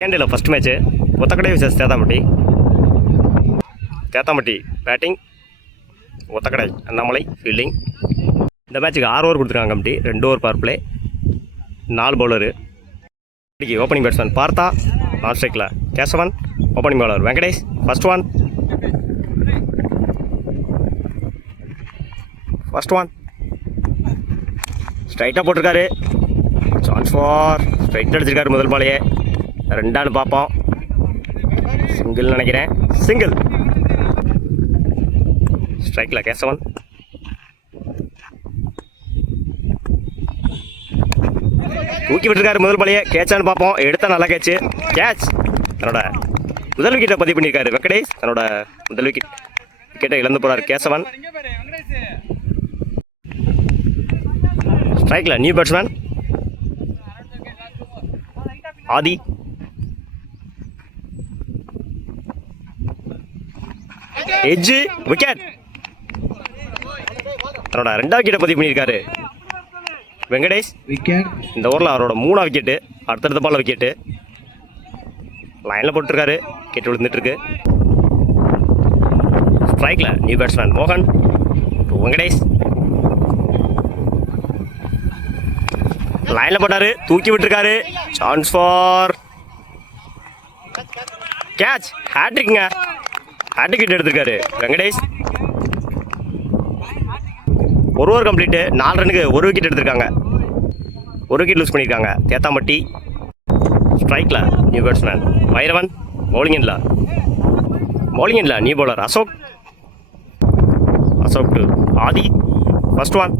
Second first match Othakadai versus Thethampatti. Thethampatti batting, Othakadai Annamalai fielding. இந்த மேட்ச்சுக்கு 6 over கொடுத்துருக்காங்க committee. 2 over power play, 4 bowler. Opening batsman பார்த்தா, நான் ஸ்ட்ரைக்கில் Kesavan. Opening bowler Venkatesh. First one ஸ்ட்ரைட்டாக போட்டிருக்காரு. சான்ஸ் ஃபார் ஸ்ட்ரைட் அடிச்சிருக்காரு முதல் பாலையே. ரெண்டாவது பார்ப்போம். சிங்கிள் நினைக்கிறேன். சிங்கிள். ஸ்ட்ரைக்கில் கேசவன். தூக்கி விட்டுருக்காரு முதல் பாலையே. கேட்சான்னு பார்ப்போம். எடுத்தால் நல்லா கேட்ச். தன்னோட முதல் விக்கெட்டை பதிவு பண்ணியிருக்காரு வெங்கடேஷ். தன்னோட முதல் விக்கெட்டை இழந்து போகிறார் கேசவன். ஸ்ட்ரைக்கில் new batsman Aadhi. Edge wicket. அவரோட 2வது விக்கெட்டை பதிவு பண்ணியிருக்காரு வெங்கடேஷ். இந்த ஓவரில் அவரோட 3வது விக்கெட்டு. அடுத்தடுத்த பால் விக்கெட்டு. லைனில் போட்டுருக்காரு. விக்கெட் விழுந்துட்டுருக்கு. ஸ்ட்ரைக்கில் நியூ பேட்ஸ்மேன் மோகன் டு வெங்கடேஷ். லைனில் போட்டார். தூக்கி விட்டுருக்காரு. Chance for catch. ஹேட்ரிக்ங்க. ஹேட்ரிக் விக்கெட் எடுத்திருக்காரு வெங்கடேஷ். ஒரு ஓவர் கம்ப்ளீட்டு. 4 ரன்னுக்கு 1 விக்கெட் எடுத்திருக்காங்க. 1 விக்கெட் லூஸ் பண்ணியிருக்காங்க தேத்தாம்பட்டி. ஸ்ட்ரைக்கில் நியூ பேட்ஸ்மேன் வைரவன். பவுலிங் எண்டில் new bowler Ashok to Aadhi. First one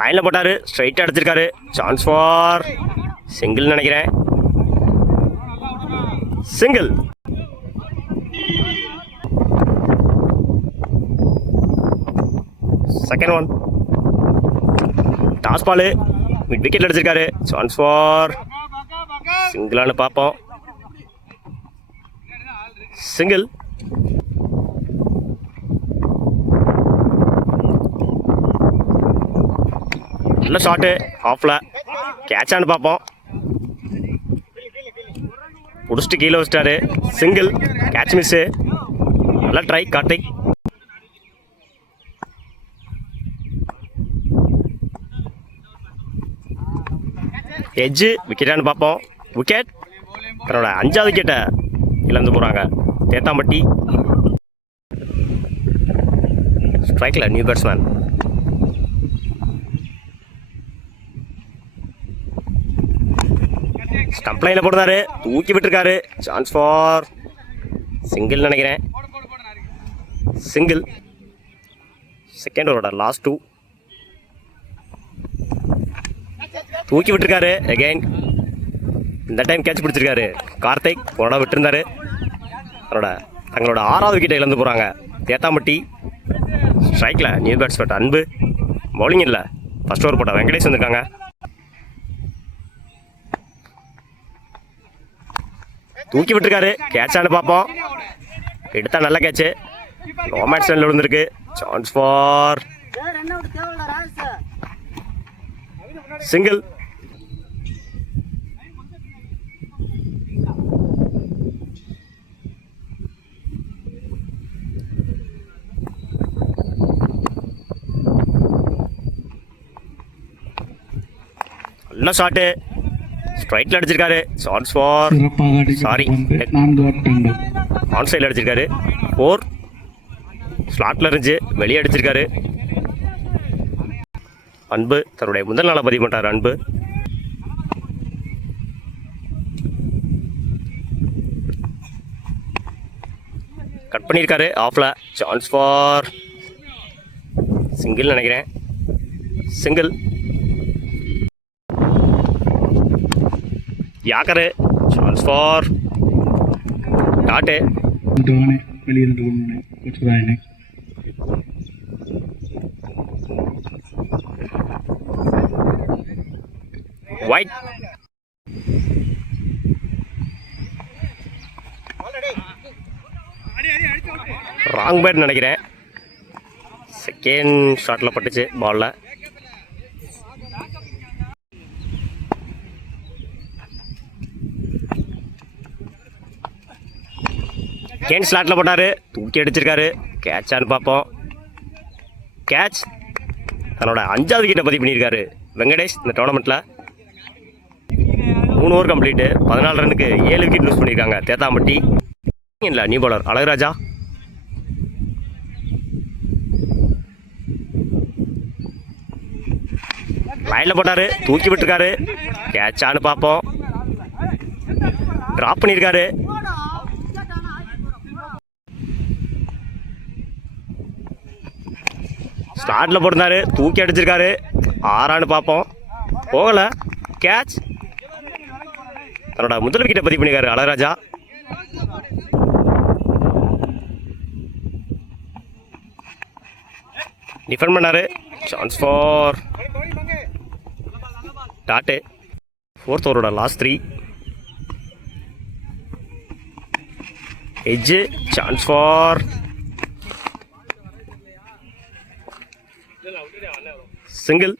லைனில் போட்டார். ஸ்ட்ரைட்டாக அடிச்சிருக்காரு. சான்ஸ் ஃபார் சிங்கிள் நினைக்கிறேன். Single. Second one toss ball. Mid wicket அடிச்சிருக்காரு. சான்ஸ் ஃபார் சிங்கிளானு பார்ப்போம். சிங்கிள். நல்ல ஷாட்டு. ஆஃபில் கேட்சான்னு பார்ப்போம். பிடிச்சிட்டு கீழே வச்சிட்டாரு. சிங்கிள். Catch miss. நல்ல ட்ரை கார்த்திக். எட்ஜு விக்கெட்டானு பார்ப்போம். விக்கெட். அவரோட 5வது விக்கெட்டை இழந்து போகிறாங்க தேத்தாம்பட்டி. ஸ்ட்ரைக்கில் நியூ பேட்ஸ்மேன் ஸ்டம்ப் லைனில் போடுறாரு. தூக்கி விட்டுருக்காரு. சான்ஸ் ஃபார் சிங்கிள் நினைக்கிறேன். சிங்கிள். செகண்ட் ஓவரோட லாஸ்ட் 2. தூக்கி விட்டுருக்காரு. அகெயின் இந்த டைம் கேட்ச் பிடிச்சிருக்காரு கார்த்திக். போன விட்டுருந்தாரு. தங்களோட 6வது விக்கெட்டை இழந்து போகிறாங்க தேத்தாம்பட்டி. ஸ்ட்ரைக்கில் நியூ பேட்ஸ்மேன் அன்பு. பவுலிங் இல்லை. ஃபர்ஸ்ட் ஓவர் போட்ட வெங்கடேஷ் வந்திருக்காங்க. தூக்கி விட்டுருக்காரு. கேட்சானு பார்ப்போம். எடுத்தால் நல்ல கேட்சு. ரோமேன்ஸ் ரன்ல விழுந்திருக்கு. Chance for single. நல்ல ஷாட்டு. ஸ்ட்ரைட்டில் அடிச்சிருக்காரு. சான்ஸ் ஃபார் சாரி ஆன் சைடில் அடிச்சிருக்காரு. 4 ஸ்லாட்டில் இருந்துச்சு. வெளியே அடிச்சிருக்காரு. அன்பு தன்னுடைய முதல் நாளை பதிவு பண்ணுறாரு. அன்பு கட் பண்ணியிருக்காரு ஆஃபில். சான்ஸ் ஃபார் சிங்கிள் நினைக்கிறேன். Single. Yorker. Chance for dot. Wide. Wrong bat நினைக்கிறேன். செகண்ட் ஷாட்டில் பட்டுச்சு பாலில். கேன் ஸ்லாட்டில் போட்டார், தூக்கி அடிச்சிருக்காரு. கேட்சான்னு பார்ப்போம். கேட்ச். தன்னோட 5வது விக்கெட்டை பதிவு பண்ணியிருக்காரு வெங்கடேஷ் இந்த டோர்னமெண்ட்டில். 3 ஓவர் கம்ப்ளீட்டு. 14 ரன்னுக்கு 7 விக்கெட் லூஸ் பண்ணியிருக்காங்க தேத்தாம்பட்டி. இல்லை நியூ பவுலர் அழகுராஜா. லைனில் போட்டார், தூக்கி விட்டுருக்காரு. கேட்சான்னு பார்ப்போம். ட்ராப் பண்ணியிருக்காரு. ஸ்லாட்டில் போட்டிருந்தாரு, தூக்கி அடிச்சிருக்காரு. 6 பார்ப்போம். போகலை. கேட்ச். தன்னோட முதல் விக்கெட்டை பதிவு பண்ணியிருக்காரு அழகுராஜா. டிஃபெண்ட் பண்ணாரு. Chance for dot. 4th ஓவரோட last 3. Edge. Chance for single.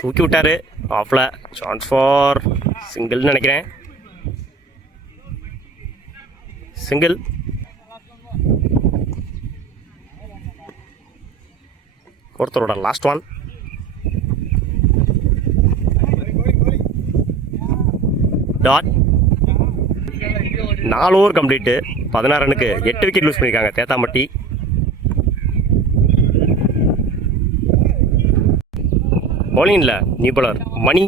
தூக்கி விட்டாரு ஆஃப்ல. சான்ஸ் ஃபார் சிங்கிள்னு நினைக்கிறேன். சிங்கிள். ஒருத்தரோட லாஸ்ட் 1. டாட். 4 over complete. 16 ரன்னுக்கு 8 விக்கெட் லூஸ் பண்ணியிருக்காங்க தேத்தாம்பட்டி. பவுலிங்கில் நியூ பவுலர் மணி.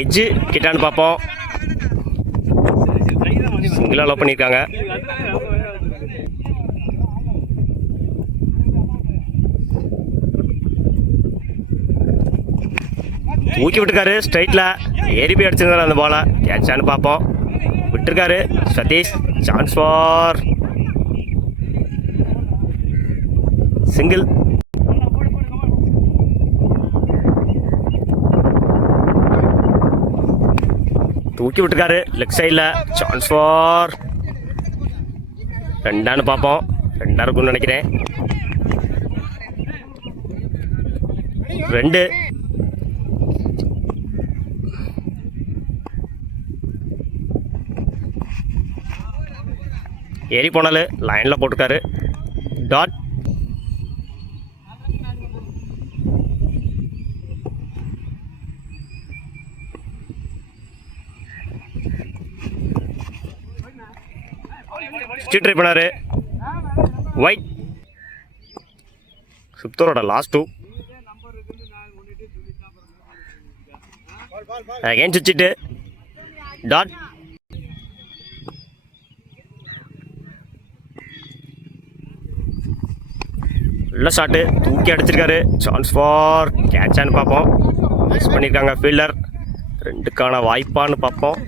எட்ஜு கிட்டான்னு பார்ப்போம். சிங்கிளாக லவ் பண்ணியிருக்காங்க. தூக்கி விட்டுருக்காரு ஸ்ட்ரைட்டில். ஏறி போய் அடிச்சிருந்தாரு அந்த பாலை. கேட்சான்னு பார்ப்போம். விட்டுருக்காரு சதீஷ். Chance for single. தூக்கி விட்டுருக்காரு லெக் சைடில். சான்ஸ் ஃபார் 2 பார்ப்போம். 2 இருக்கும்னு நினைக்கிறேன். 2. ஏறி போனாலு லைனில் போட்டிருக்காரு. டாட். ஸ்ட்ரீட் ட்ரை பண்ணாரு. ஒயிட். 5th ஓவரோட லாஸ்ட் 2. அகைன் சுவிச்சிட்டு. டாட். நல்ல ஷாட்டு. தூக்கி அடிச்சிருக்காரு. சான்ஸ் ஃபார் கேட்சான்னு பார்ப்போம். மிஸ் பண்ணியிருக்காங்க ஃபீல்டர். 2க்கான வாய்ப்பான்னு பார்ப்போம்.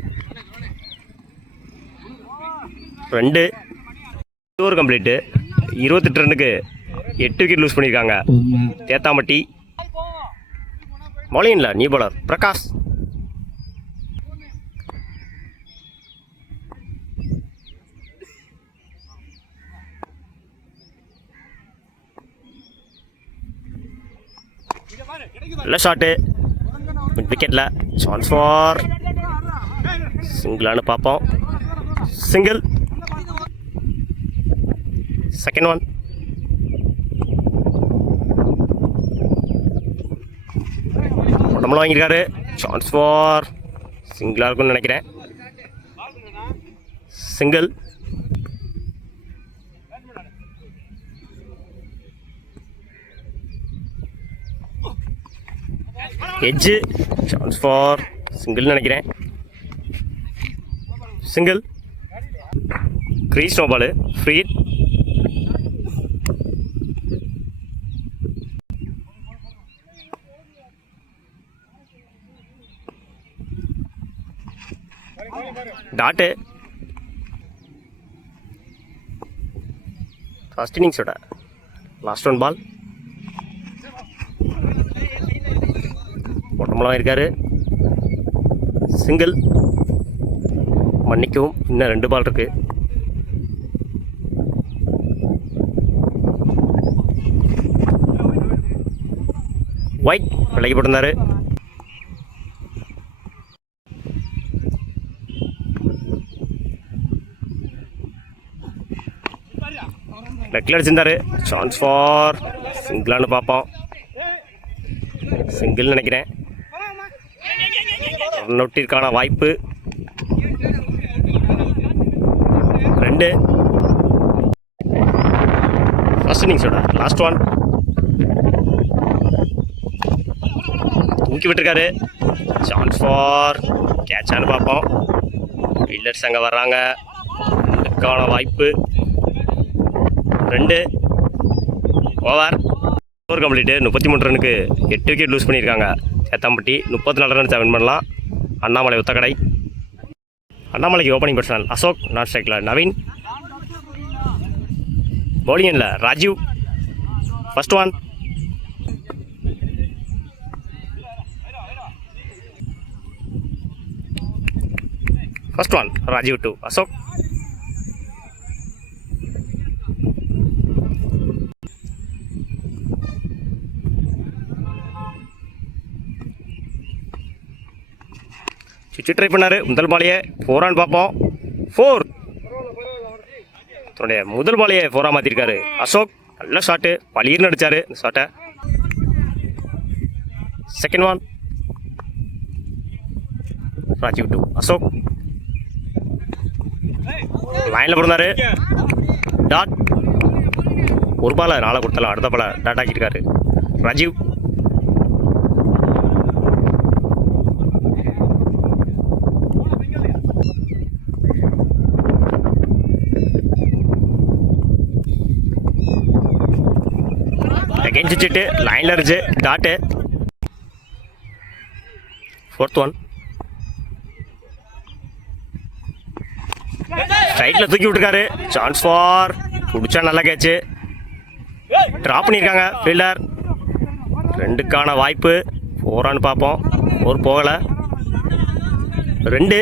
2. Over complete. 28 ரன்னுக்கு 8 விக்கெட் லூஸ் பண்ணியிருக்காங்க தேத்தாம்பட்டி. பவுலிங்கில் நியூ பவுலர் பிரகாஷ். நல்ல ஷாட்டு. மிட் விக்கெட்டில். சான்ஸ் ஃபார் சிங்கிளானு பார்ப்போம். சிங்கிள். செகண்ட் 1. உடம்புல வாங்கியிருக்காரு. சான்ஸ் ஃபார் சிங்கிளாக இருக்கும்னு நினைக்கிறேன். சிங்கிள். எட்ஜு. சான்ஸ் ஃபார் சிங்கிள்னு நினைக்கிறேன். Single. Crease no ball. Free. Dot. First இன்னிங்ஸோட லாஸ்ட் 1 பால். உடம்புலாம் இருக்காரு. சிங்கிள். மன்னிக்கவும் இன்னும் 2 பால் இருக்கு. ஒயிட் விலகி போட்டிருந்தாரு. லெக்கில் அடிச்சிருந்தாரு. சான்ஸ் ஃபார் சிங்கிளான்னு பார்ப்போம். சிங்கிள் நினைக்கிறேன். ரன் அவுட்டிற்கான வாய்ப்பு. 2 ஃபர்ஸ்ட் இன்னிங்ஸோட லாஸ்ட் ஒன். தூக்கி விட்டுருக்காரு. சான்ஸ் ஃபார் கேட்சான்னு பார்ப்போம். ஃபீல்டர்ஸ் அங்கே வர்றாங்க. அதுக்கான வாய்ப்பு. 2 ஓவர். Over complete. 33 ரனுக்கு 8 விக்கெட் லூஸ் பண்ணியிருக்காங்க சேத்தாம்பட்டி. 34 ரன் வின் பண்ணலாம். அண்ணாமலை ஒத்தக்கடை. அண்ணாமலைக்கு ஓப்பனிங் பேட்ஸ்மேன் அசோக். நான் ஸ்ட்ரைக்கில் நவீன். பவுலிங்கில் Rajeev. First one. First one Rajeev to Ashok. சுவிட்ச் ட்ரை பண்ணார். முதல் பாலையே 4 பார்ப்போம். 4. தன்னுடைய முதல் பாலையே 4 மாற்றிருக்காரு அசோக். நல்ல ஷாட்டு. பளீர்னு அடித்தார் ஷாட்டை. Second one. Rajeev to Ashok. லைனில் பிறந்தார். டாட். ஒரு பாலை 4 கொடுத்தலாம். அடுத்த பாலை டாட் ஆக்கியிருக்காரு ராஜீவ். அகைன் சுவிட்சிட்டு லைனில் இருந்துச்சு. டாட்டு. Fourth one. ஸ்ட்ரைக்கில் தூக்கி விட்டுருக்காரு. Chance for. பிடிச்சா நல்லா கேட்சு. ட்ராப் பண்ணியிருக்காங்க ஃபீல்டர். 2க்கான வாய்ப்பு. 4 பார்ப்போம். 4 போகலை. 2.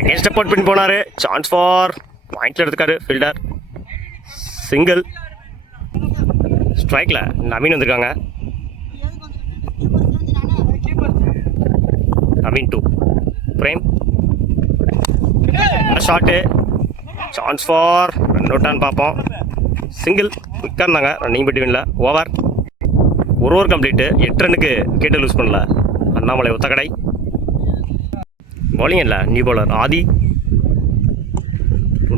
அகைன் ஸ்டெப் அவுட் பண்ணி போனார். Chance for. பாயிண்ட்ல எடுத்துக்காரு ஃபீல்டர். சிங்கிள். ஸ்ட்ரைக்கில் நவீன் வந்திருக்காங்க. Naveen 2. Prem. Shot. Chance for. Run அவுட்டான்னு பார்ப்போம். சிங்கிள். குயிக்காக இருந்தாங்க ரன்னிங் பிட்வீனில். ஓவர். ஒரு ஓவர் கம்ப்ளீட்டு. 8 ரனுக்கு விக்கெட்டை லூஸ் பண்ணல அண்ணாமலை ஒத்தக்கடை. பவுலிங் இல்லை நியூ பவுலர் ஆதி.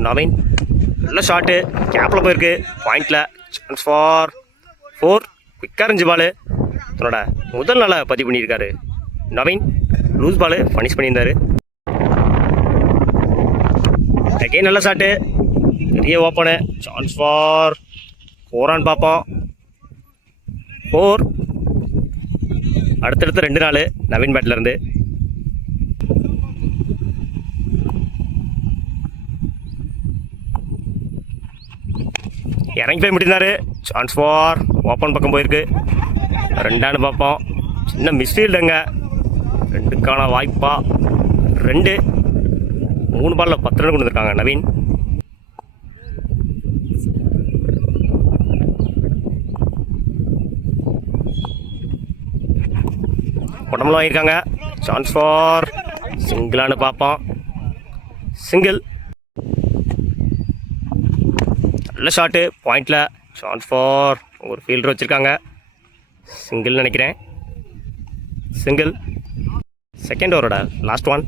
நவீன். நல்ல ஷாட்டு. கேப்பில் போயிருக்கு பாயிண்டில். Chance for 4. குயிக்காக இருந்துச்சு பால். தன்னோட முதல் நாளை பதிவு பண்ணியிருக்காரு நவீன். லூஸ் பால் பனிஷ் பண்ணியிருந்தார். அகைன் நல்ல ஷாட்டு. பெரிய ஓப்பனு. சான்ஸ் ஃபார் 4 பார்ப்போம். 4. அடுத்தடுத்து 2 நாள் நவீன் பேட்லேருந்து. இறங்கி போய் முடிந்தார். Chance for. ஓப்பன் பக்கம் போயிருக்கு. 2 பார்ப்போம். சின்ன மிஸ்ஃபீல்டுங்க. 2க்கான வாய்ப்பா. 2. 3 பாலில் 10 ரன் கொண்டு வந்திருக்காங்க நவீன். உடம்புல வாங்கியிருக்காங்க. Chance for. சிங்கிளானு பார்ப்போம். சிங்கிள். நல்ல ஷாட்டு பாயிண்டில். Chance for. ஒரு ஃபீல்டர் வச்சுருக்காங்க. சிங்கிள் நினைக்கிறேன். சிங்கிள். செகண்ட் ஓவரோட last one.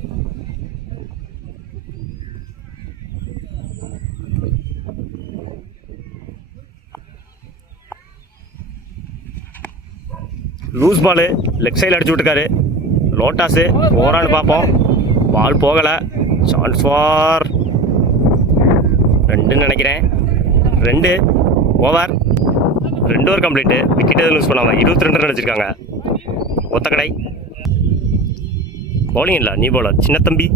Loose ball. Leg சைடில் அடிச்சு விட்டுருக்காரு. லோட்டாஸு. 4 பார்ப்போம். பால் போகலை. Chance for. 2 நினைக்கிறேன். 2 ஓவர். 2 over complete. விக்கெட் எதுவும் லூஸ் பண்ணாமல் 22 ரன் அடிச்சிருக்காங்க ஒத்தக்கடை. பவுலிங் இல்லை நியூ பவுலர் சின்னத்தம்பி.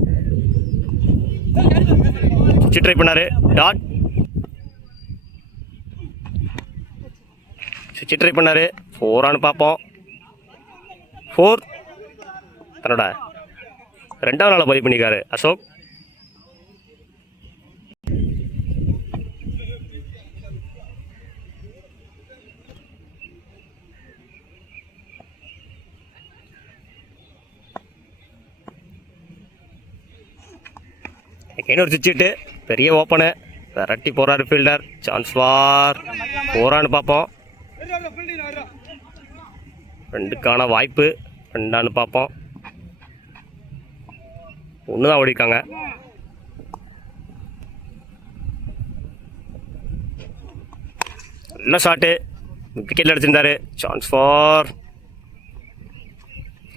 சுவிட்ச் ட்ரை பண்ணார். டாட். சுவிட்ச் ட்ரை பண்ணார். 4 பார்ப்போம். 4. தன்னோட 2வது நாளை பதிவு பண்ணியிருக்காரு அசோக். இன்னொரு சுவிட்சிட்டு பெரிய ஓப்பனு விரட்டி போகிறாரு ஃபீல்டர். சான்ஸ் ஃபார் போகிறான்னு பார்ப்போம். ரெண்டுக்கான வாய்ப்பு ரெண்டான்னு பார்ப்போம். ஒன்று தான் ஓடிருக்காங்க. நல்ல ஷாட்டு விக்கெட்டில் அடிச்சிருந்தாரு. சான்ஸ் ஃபார்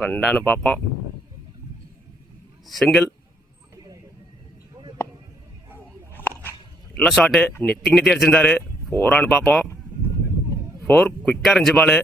ரெண்டான்னு பார்ப்போம். சிங்கிள். நல்ல ஷாட்டு நெத்தி அடிச்சிருந்தாரு. ஃபோரான்னு பார்ப்போம். ஃபோர் குயிக்காக இருந்துச்சு பால்.